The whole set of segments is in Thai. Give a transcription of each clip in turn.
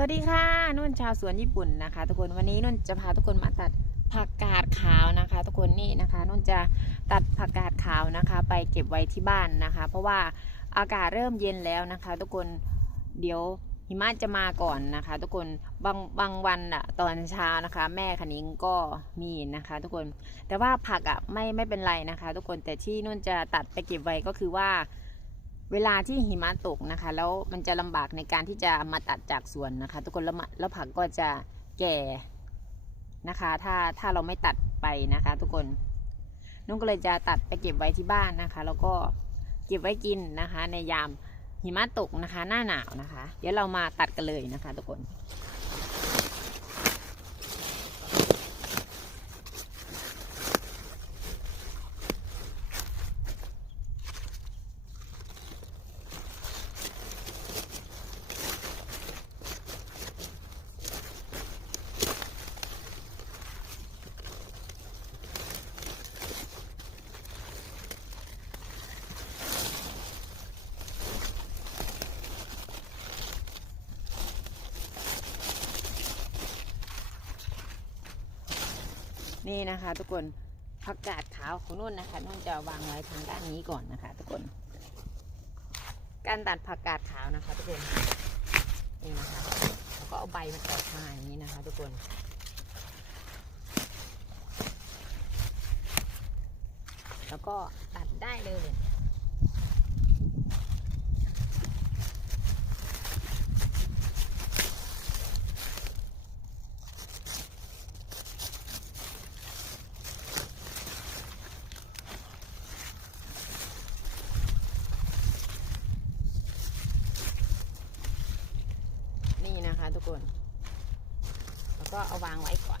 สวัสดีค่ะนุ่นชาวสวนญี่ปุ่นนะคะ ทุกคนวันนี้นุ่นจะพาทุกคนมาตัดผักกาดขาวนะคะ ทุกคนนี่นะคะนุ่นจะตัดผักกาดขาวนะคะ ไปเก็บไว้ที่บ้านนะคะ เพราะว่าอากาศเริ่มเย็นแล้วนะคะ ทุกคนเดี๋ยวหิมะจะมาก่อนนะคะ ทุกคนบางบางวันอะตอนเช้านะคะ แม่ขนิงก็มีนะคะ ทุกคนแต่ว่าผักอะไม่ไม่เป็นไรนะคะ ทุกคนแต่ที่นุ่นจะตัดไปเก็บไว้ก็คือว่า เวลาที่หิมะตกนะคะ แล้วมันจะลำบากในการที่จะมาตัดจากสวนนะคะ ทุกคนแล้วแล้วผักก็จะแก่นะคะ ถ้าถ้าเราไม่ตัดไปนะคะ ทุกคนนุ่งก็เลยจะตัดไปเก็บไว้ที่บ้านนะคะ แล้วก็เก็บไว้กินนะคะ ในยามหิมะตกนะคะ หน้าหนาวนะคะ เดี๋ยวเรามาตัดกันเลยนะคะ ทุกคน นี่นะคะ ทุกคนผักกาดขาวของนุ่นนะคะนุ่นจะวางไว้ทางด้านนี้ก่อนนะคะ ทุกคน การตัดผักกาดขาวนะคะ ทุกคนนี่นะคะแล้วก็เอาใบมาแตกมาอย่างนี้นะคะ ทุกคนแล้วก็ตัดได้เลย ทุกคน แล้วก็เอาวางไว้ก่อนน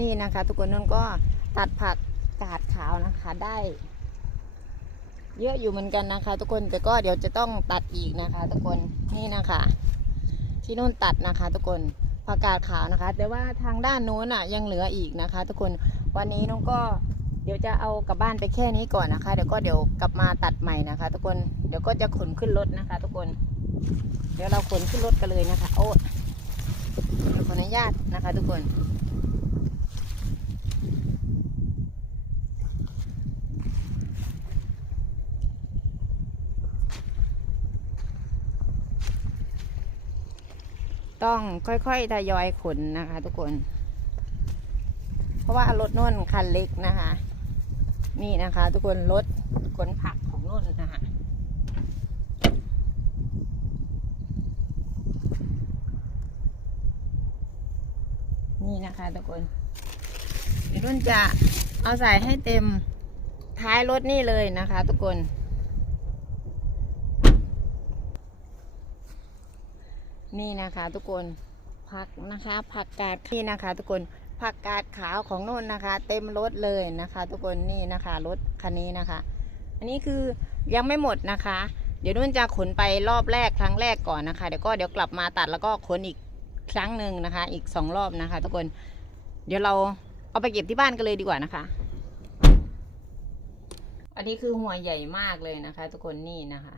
นี่นะคะ ทุกคนนุ่นก็ตัดผักกาดขาวนะคะได้ เยอะอยู่เหมือนกันนะคะ ทุกคนแต่ก็เดี๋ยวจะต้องตัดอีกนะคะ ทุกคนนี่นะคะ ที่นุ่นตัดนะคะ ทุกคนผักกาดขาวนะคะ แต่ว่าทางด้านโน้นอะยังเหลืออีกนะคะ ทุกคนวันนี้นุ่นก็เดี๋ยวจะเอากลับบ้านไปแค่นี้ก่อนนะคะ เดี๋ยวก็เดี๋ยวกลับมาตัดใหม่นะคะ ทุกคนเดี๋ยวก็จะขนขึ้นรถนะคะ ทุกคน เดี๋ยวเราขนขึ้นรถกันเลยนะคะ โอ้ขออนุญาตนะคะ ทุกคน ต้องค่อยๆทยอยขนนะคะ ทุกคน เพราะว่ารถนุ่นคันเล็กนะคะ นี่นะคะ ทุกคนรถขนผักของนุ่นนะคะนี่นะคะทุกคนนุ่นจะเอาใส่ให้เต็มท้ายรถนี่เลยนะคะ ทุกคน นี่นะคะ ทุกคนผักนะคะ ผักกาดนี่นะคะ ทุกคนผักกาดขาวของโน่นนะคะ เต็มรถเลยนะคะ ทุกคนนี่นะคะรถคันนี้นะคะ อันนี้คือยังไม่หมดนะคะ เดี๋ยวนุ่นจะขนไปรอบแรกครั้งแรกก่อนนะคะ เดี๋ยวก็เดี๋ยวกลับมาตัดแล้วก็ขนอีกครั้งหนึ่งนะคะ อีกสองรอบนะคะ ทุกคนเดี๋ยวเราเอาไปเก็บที่บ้านกันเลยดีกว่านะคะ อันนี้คือหัวใหญ่มากเลยนะคะ ทุกคนนี่นะคะ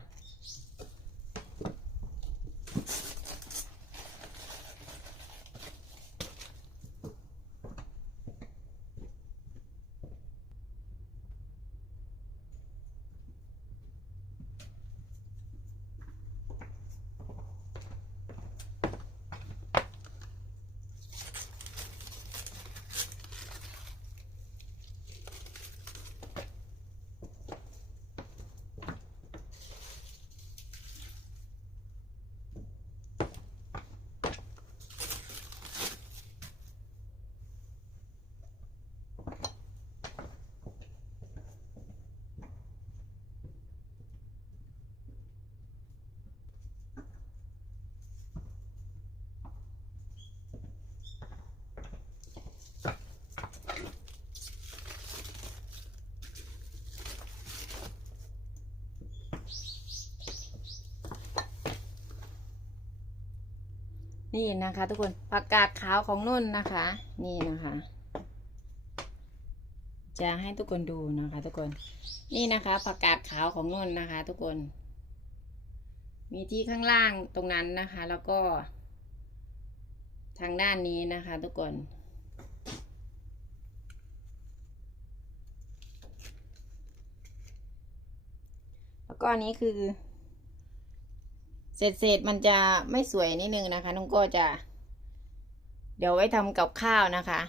นี่นะคะ ทุกคนผักกาดขาวของนุ่นนะคะ นี่นะคะ จะให้ทุกคนดูนะคะ ทุกคน นี่นะคะผักกาดขาวของนุ่นนะคะ ทุกคน มีที่ข้างล่างตรงนั้นนะคะ แล้วก็ ทางด้านนี้นะคะ ทุกคนแล้วก็อันนี้คือ เศษเศษมันจะไม่สวยนิดนึงนะคะน้องก็จะ เดี๋ยวไว้ทำกับข้าวนะคะ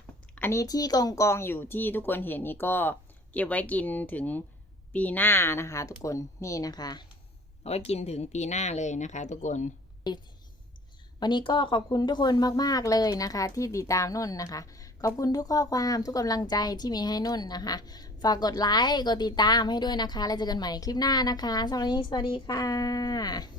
อันนี้ที่กองกองอยู่ที่ทุกคนเห็นนี่ก็เก็บไว้กินถึงปีหน้านะคะ ทุกคนนี่นะคะเอาไว้กินถึงปีหน้าเลยนะคะ ทุกคน วันนี้ก็ขอบคุณทุกคนมากๆเลยนะคะ ที่ติดตามนุ่นนะคะ ขอบคุณทุกข้อความทุกกำลังใจที่มีให้นุ่นนะคะ ฝากกดไลค์กดติดตามให้ด้วยนะคะ แล้วเจอกันใหม่คลิปหน้านะคะสำหรับวันนี้สวัสดีค่ะ